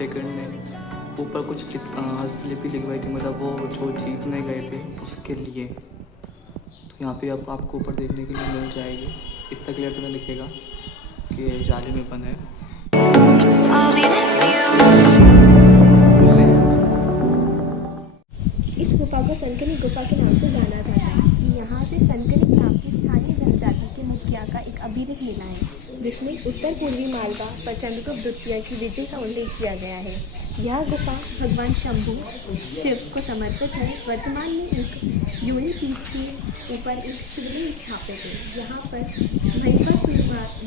Second ने ऊपर कुछ हस्तलिपि लिखवाई थी, मतलब वो जो जीतने गए थे उसके लिए। तो यहाँ पे अब आपको ऊपर देखने के लिए मिल जाएगी, इतना क्लियर तो नहीं दिखेगा कि ये जाली में बंद है। इस गुफा को संकनी गुफा के नाम से जाना जाता है। यहाँ से संकनी नाम की स्थानीय जनजाति के मुखिया का एक अभिलेख मिला है, जिसमें उत्तर पूर्वी मालवा पर चंद्रगुप्त द्वितीय की विजय का उल्लेख किया गया है। यह गुफा भगवान शंभु शिव को समर्पित है। वर्तमान में एक योनि पीठ के ऊपर एक शिवलिंग स्थापित है। यहाँ पर महिषासुर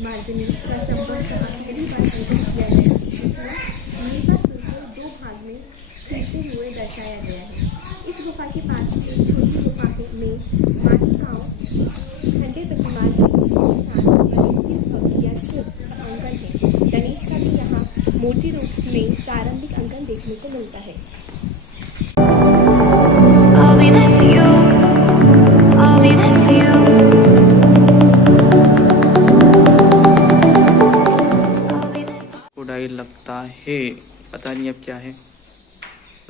मार्दिनी का संबंध पहली बार अंकित किया गया, जिसमें महिषासुर को दो भाग में चलते हुए दर्शाया गया है। इस गुफा के पास एक छोटी गुफा में माताओं ठंडे प्रतिमा के साथ भक्त या शिव अंकन है। गणेश का भी यहाँ मूर्ति रूप में प्रारंभिक अंकन देखने को मिलता है। खुदाई लगता है, पता नहीं अब क्या है,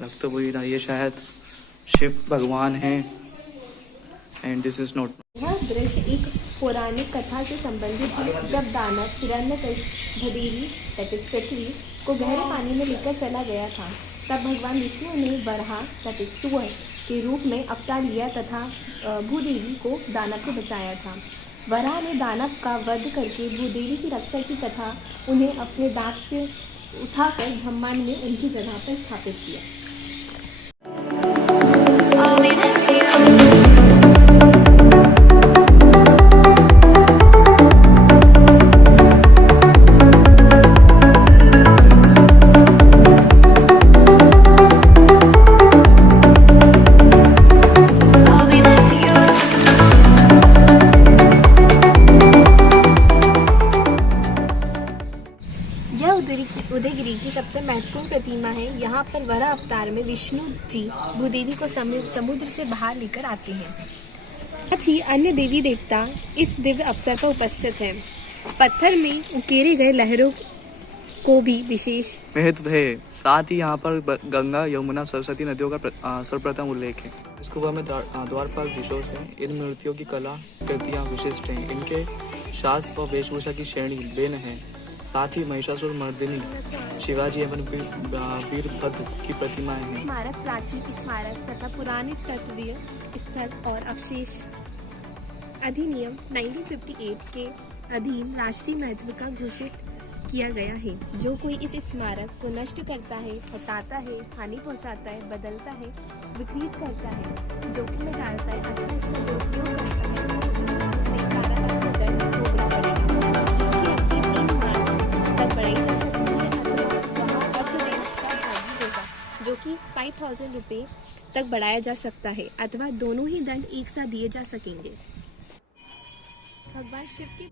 लग तो वही रहा, ये शायद शिव भगवान हैं। And this is not. यह दृश्य एक पौराणिक कथा से संबंधित है। जब दानव हिरण्यकश्यप भदेवी पृथ्वी को गहरे पानी में लेकर चला गया था, तब भगवान विष्णु ने वराह सुअर के रूप में अवतार लिया तथा भूदेवी को दानव से बचाया था। वराह ने दानव का वध करके भूदेवी की रक्षा की तथा उन्हें अपने दांत से उठाकर ब्रह्मांड में उनकी जगह पर स्थापित किया। उदयगिरी की सबसे महत्वपूर्ण प्रतिमा है। यहाँ पर वराह अवतार में विष्णु जी भूदेवी को समुद्र से बाहर लेकर आते हैं। साथ ही अन्य देवी देवता इस दिव्य अवसर पर उपस्थित हैं। पत्थर में उकेरे गए लहरों को भी विशेष महत्व है। साथ ही यहाँ पर गंगा, यमुना, सरस्वती नदियों का सर्वप्रथम उल्लेख है। इस गुफा में द्वारपाल विशेष है। इन मूर्तियों की कला कृतियाँ विशिष्ट हैं। इनके शास्त्र व वेशभूषा की श्रेणी भिन्न है। साथ ही महिषासुर मर्दिनी, शिवाजी एवं वीरभद्र की प्रतिमाएं हैं। स्मारक प्राचीन स्मारक तथा पुराने तत्वीय स्थल और अवशेष अधिनियम 1958 के अधीन राष्ट्रीय महत्व का घोषित किया गया है। जो कोई इस स्मारक को नष्ट करता है, हटाता है, हानि पहुंचाता है, बदलता है, विकृत करता है, जोखिम में डालता है अथवा इसका दुरुपयोग करता है, तो उससे कारावास का दंड भोगना पड़ेगा, जिसकी अवधि 3 मास तक बढ़ाई जा सकती है अथवा वहाँ अर्थदंड का भागी होगा, जो कि 5000 रुपये तक बढ़ाया जा सकता है, अथवा दोनों ही दंड एक साथ दिए जा सकेंगे। भगवान शिव की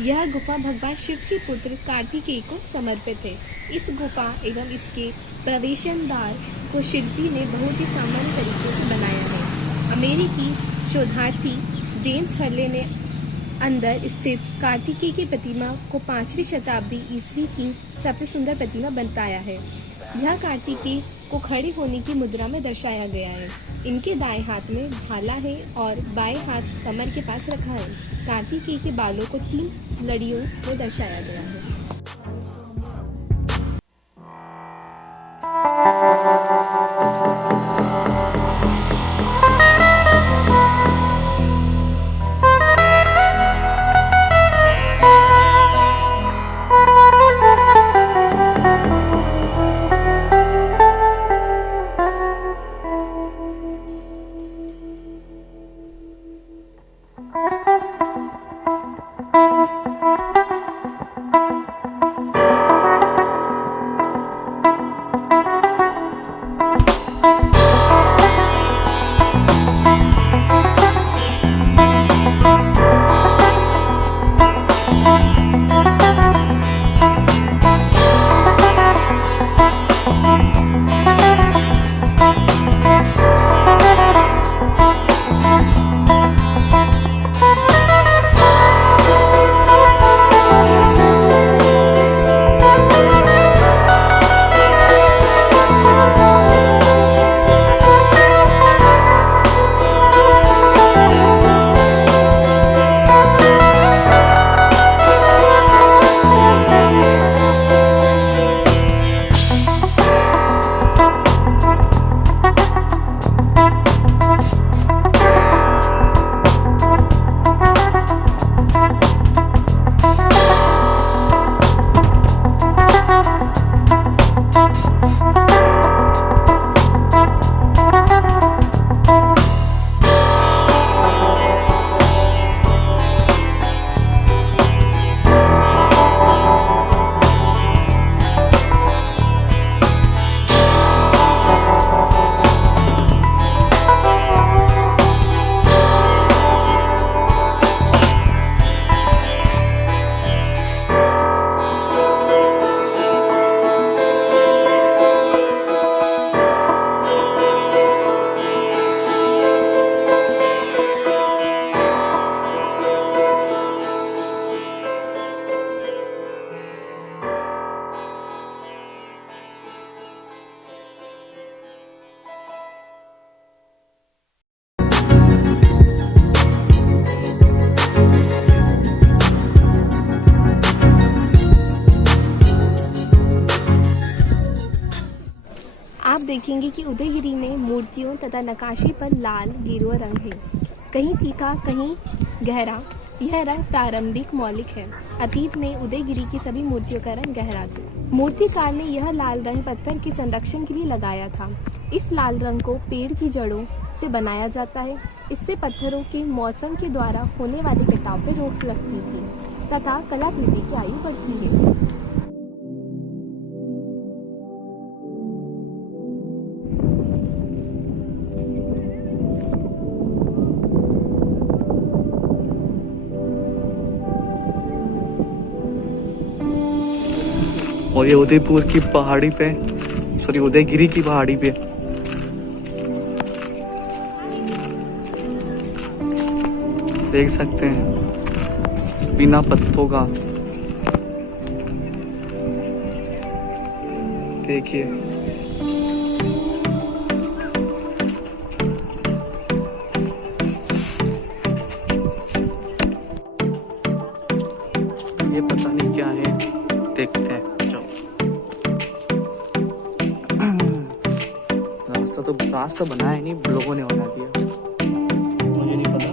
यह गुफा भगवान शिव के पुत्र कार्तिकेय को समर्पित है। इस गुफा एवं इसके प्रवेशन द्वार को शिल्पी ने बहुत ही सामान्य तरीके से बनाया है। अमेरिकी शोधार्थी जेम्स हर्ले ने अंदर स्थित कार्तिकेय की प्रतिमा को 5वीं शताब्दी ईस्वी की सबसे सुंदर प्रतिमा बताया है। यह कार्तिकेय को खड़े होने की मुद्रा में दर्शाया गया है। इनके दाएं हाथ में भाला है और बाएं हाथ कमर के पास रखा है। कार्तिकेय के बालों को 3 लड़ियों में दर्शाया गया है। देखेंगे कि उदयगिरी में मूर्तियों तथा नक्काशी पर लाल गेरुआ रंग है, कहीं फीका कहीं गहरा। यह रंग प्रारंभिक मौलिक है। अतीत में उदयगिरी की सभी मूर्तियों का रंग गहरा था। मूर्तिकार ने यह लाल रंग पत्थर के संरक्षण के लिए लगाया था। इस लाल रंग को पेड़ की जड़ों से बनाया जाता है। इससे पत्थरों के मौसम के द्वारा होने वाले कटाव पर रोक लगती थी तथा कलाकृति की आयु बढ़ती है। और ये उदयपुर की पहाड़ी पे, सॉरी उदयगिरी की पहाड़ी पे देख सकते हैं बिना पत्तों का। देखिए ये पता नहीं क्या है, देखते हैं। रास्ता बनाया नहीं, लोगों ने बना दिया, मुझे नहीं पता।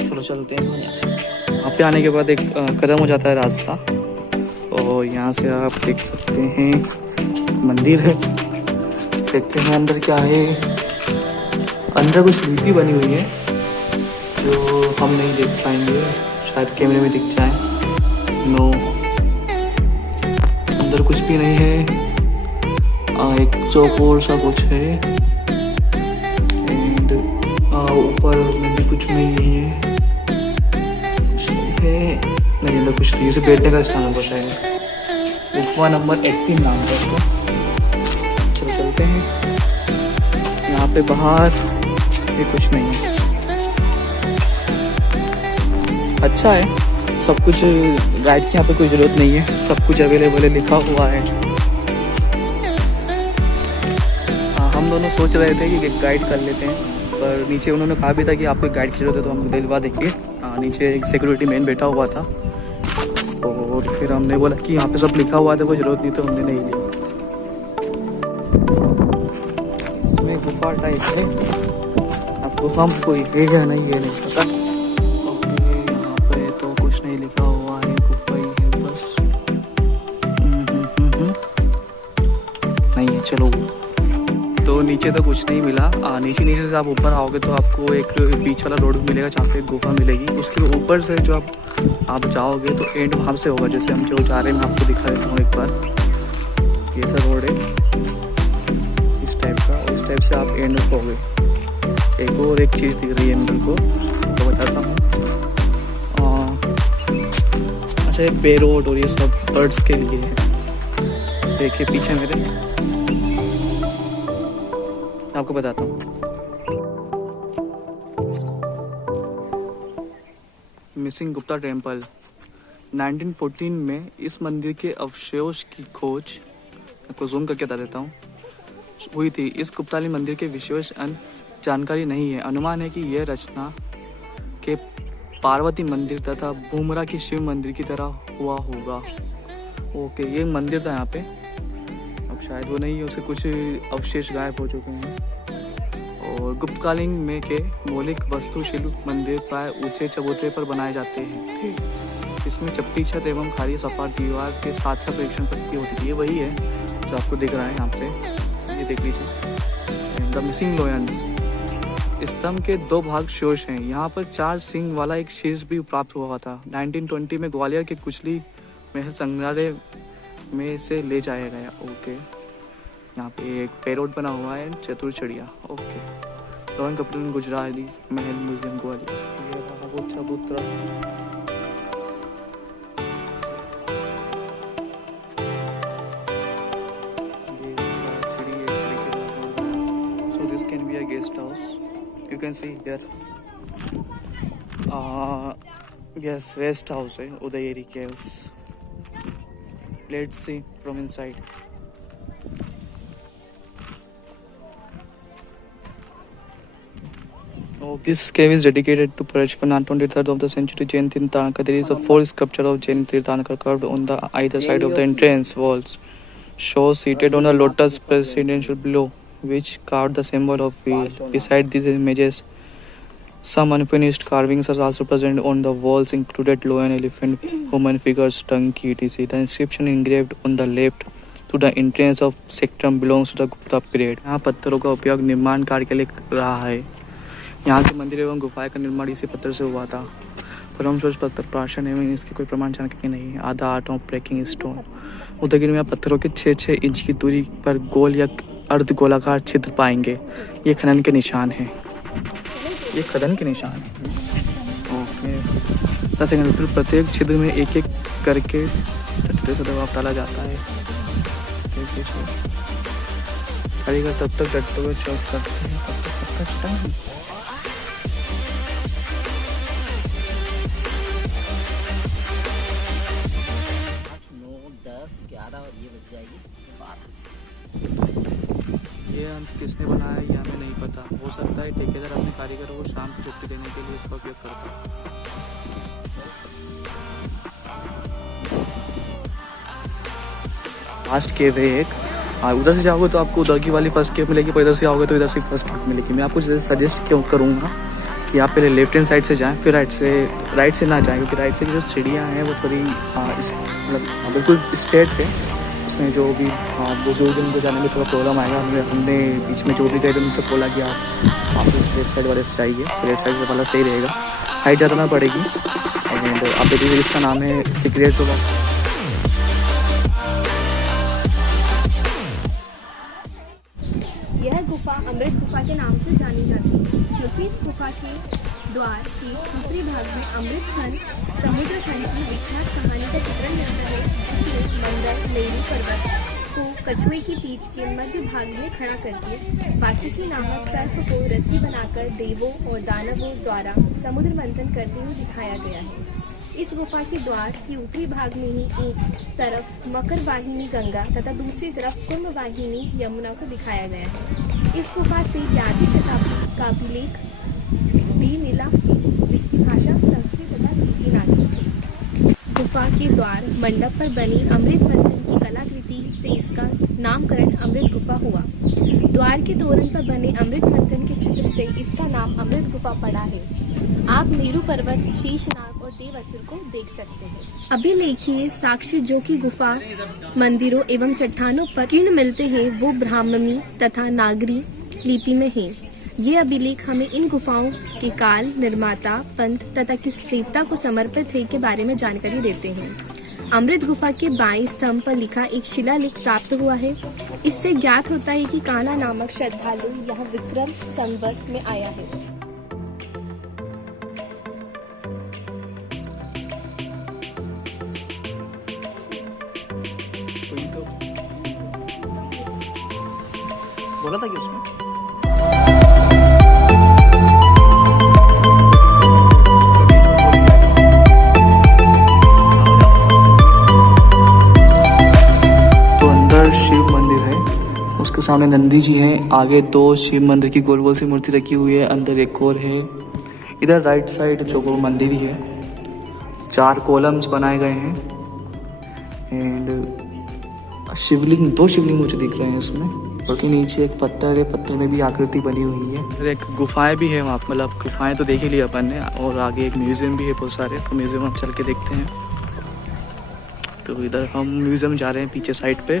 चलो चलते हैं यहाँ से। वहाँ पे आने के बाद एक कदम हो जाता है रास्ता, और यहाँ से आप देख सकते हैं मंदिर है। देखते हैं अंदर क्या है। अंदर कुछ लिपि बनी हुई है जो हम नहीं देख पाएंगे, शायद कैमरे में दिख जाए। नो, अंदर कुछ भी नहीं है। एक चौकोर सा कुछ है, एंड ऊपर में भी कुछ नहीं है, नहीं अंदर कुछ नहीं। इसे बैठने का स्थान होगा शायद। गुफा नंबर 18 नाम है इसको। चलो चलते हैं। यहाँ पे बाहर ये कुछ नहीं है। अच्छा है, सब कुछ गाइड की यहाँ पे कोई ज़रूरत नहीं है, सब कुछ अवेलेबल है, लिखा हुआ है। हम दोनों सोच रहे थे कि गाइड कर लेते हैं, पर नीचे उन्होंने कहा भी था कि आपको गाइड की जरूरत है तो हम दिलवा देंगे। नीचे एक सिक्योरिटी मैन बैठा हुआ था, और फिर हमने बोला कि यहाँ पे सब लिखा हुआ था, कोई ज़रूरत नहीं, तो हमने नहीं ली। इसमें गुफा टाइप है, अब गुफा में कोई है या नहीं है नहीं पता। ओके, यहाँ पे तो कुछ नहीं लिखा हुआ है, गुफा ही है बस। नहीं है, चलो। तो नीचे तो कुछ नहीं मिला। नीचे से आप ऊपर आओगे तो आपको एक बीच वाला रोड मिलेगा जहाँ पे गुफा मिलेगी। उसके ऊपर से जो आप जाओगे तो एंड वहाँ से होगा। जैसे हम जो जा रहे हैं मैं आपको दिखा देता हूँ एक बार। ये सा रोड है इस टाइप का, और इस टाइप से आप एंड होगे। एक और एक चीज़ दिख रही है मेरे को, तो बताता हूँ। अच्छा, ये पेरोट और ये सब बर्ड्स के लिए है। देखिए पीछे मेरे, आपको बताता हूँ। मिसिंग गुप्ता टेम्पल 1914 में इस मंदिर के अवशेष की खोज, आपको जूम करके बता देता हूँ, हुई थी। इस गुप्ताली मंदिर के विशेष जानकारी नहीं है। अनुमान है कि यह रचना के पार्वती मंदिर तथा भूमरा की शिव मंदिर की तरह हुआ होगा। ओके, ये मंदिर था यहाँ पे, अब शायद वो नहीं है, उसके कुछ अवशेष गायब हो चुके हैं। और गुप्तकालीन में के मौलिक वास्तुशिल्प मंदिर प्राय ऊंचे चबूतरे पर बनाए जाते हैं। इसमें चपटी छत एवं खाली सपाट दीवार के साथ साथ परीक्षण पट्टी होती है। ये वही है जो आपको दिख रहा है यहाँ पे, ये देख लीजिए। द मिसिंग लोयंस, स्तंभ के 2 भाग शेष हैं। यहाँ पर 4 सिंह वाला एक शीर्ष भी प्राप्त हुआ था। 1920 में ग्वालियर के कुचली महल संग्रहालय में से ले जाया गया। ओके, यहाँ पे एक पैरोट बना हुआ है, चतुर चिड़िया। ओके, रोहन कपूर गुजराती महल म्यूजियम ग्वालियर। ये रहा वो चबूतरा। So this can be a guest house. You can see here. Yes, rest house है Udayagiri caves. Let's see from inside. This cave is dedicated to Parashvanath, 23rd of the century Jain Tirthankar. There is a 4 sculpture of Jain Tirthankar carved on the either side of the entrance walls. shows seated on a lotus presidential below, which carved the symbol of wheel. Beside these images, some unfinished carvings are also present on the walls, included lion, elephant, human figures, donkey, etc. The inscription engraved on the left to the entrance of sectum belongs to the Gupta period. यहाँ पत्थरों का उपयोग निर्माण कार्य के लिए रहा है। यहाँ के मंदिर एवं गुफाएं का निर्माण इसी पत्थर से हुआ था। परमशोष पत्थर प्राचीन एवं इसकी कोई प्रमाण जानकारी नहीं है। आधा आठ ब्रेकिंग स्टोन। उदयगिरी में पत्थरों के 6-6 इंच की दूरी पर गोल या अर्ध गोलाकार छिद्र पाएंगे। ये खनन के निशान हैं। ये खनन के निशान हैं। ओके। 10 सेकंड फिर प्रत्येक छिद्र में एक एक करके टट्टे से दबाव डाला जाता है। कारीगर तब तक डट्टों को चौक करते हैं तब तक पत्थर चढ़ा। 11 और ये बच जाएगी 12। ये अंश किसने बनाया ये हमें नहीं पता। हो सकता है ठेकेदार अपने कारीगरों को शाम की छुट्टी देने के लिए इसका उपयोग करता है। लास्ट केव है एक। उधर से जाओगे तो आपको उधर की वाली फर्स्ट केव मिलेगी, पर इधर से आओगे तो इधर से फर्स्ट केव मिलेगी। मैं आपको सजेस्ट क्यों करूँगा कि आप पहले लेफ्ट हैंड साइड से जाएं, फिर राइट से ना जाएं, क्योंकि राइट से की जो सीढ़ियाँ हैं वो थोड़ी मतलब बिल्कुल स्ट्रेट है। उसमें जो भी बुजुर्ग उनको जाने में थोड़ा प्रॉब्लम आएगा। हमने बीच में जो भी गए थे उनसे बोला कि आप इस लेफ्ट साइड वाले से जाइए, लेफ्ट साइड से वाला सही रहेगा। हाइट ज़्यादा ना पड़ेगी। एंड आप देखिए इसका नाम है सीक्रेट ऑफ। यह गुफा अमृत गुफा के नाम से जानी जाती है, क्योंकि इस गुफा के द्वार के ऊपरी भाग में अमृत खंड समुद्र खंड की विख्यात कहानी का चित्रण मिलता है, जिसमें मंदर मेरू पर्वत को कछुए की पीठ के मध्य भाग में खड़ा करके वासुकी नामक सर्प को रस्सी बनाकर देवों और दानवों द्वारा समुद्र मंथन करते हुए दिखाया गया है। इस गुफा के द्वार के ऊपरी भाग में ही एक तरफ मकर वाहिनी गंगा तथा दूसरी तरफ कुंभ वाहिनी यमुना को दिखाया गया है। इस गुफा से 11वीं शताब्दी का अभिलेख भी मिला है, जिसकी भाषा संस्कृत तथा देवनागरी है। गुफा के द्वार मंडप पर बनी अमृत मंथन की कलाकृति से इसका नामकरण अमृत गुफा हुआ। द्वार के तोरण पर बने अमृत मंथन के चित्र से इसका नाम अमृत गुफा पड़ा है। आप मेरू पर्वत, शेषनाग और देवासुर को देख सकते हैं। अभिलेखीय साक्ष्य जो कि गुफा मंदिरों एवं चट्टानों पर किरण मिलते हैं, वो ब्राह्मणी तथा नागरी लिपि में हैं। ये अभिलेख हमें इन गुफाओं के काल, निर्माता, पंथ तथा किस देवता को समर्पित है के बारे में जानकारी देते हैं। अमृत गुफा के बाएं स्तंभ पर लिखा एक शिलालेख प्राप्त हुआ है। इससे ज्ञात होता है कि कान्हा नामक श्रद्धालु यहाँ विक्रम संवत में आया है। बोला था कि उसमें तो अंदर शिव मंदिर है, उसके सामने नंदी जी हैं। आगे 2 शिव मंदिर की गोल गोल सी मूर्ति रखी हुई है। अंदर एक और है। इधर राइट साइड जो वो मंदिर ही है, 4 कॉलम्स बनाए गए हैं। एंड शिवलिंग, 2 शिवलिंग मुझे दिख रहे हैं इसमें। उसके नीचे एक पत्थर है, पत्थर में भी आकृति बनी हुई है। एक गुफाएं भी है वहाँ, मतलब गुफाएं तो देख ही लिया अपन ने। और आगे एक म्यूजियम भी है बहुत सारे, तो म्यूजियम हम चल के देखते हैं। तो इधर हम म्यूजियम जा रहे हैं पीछे साइड पे।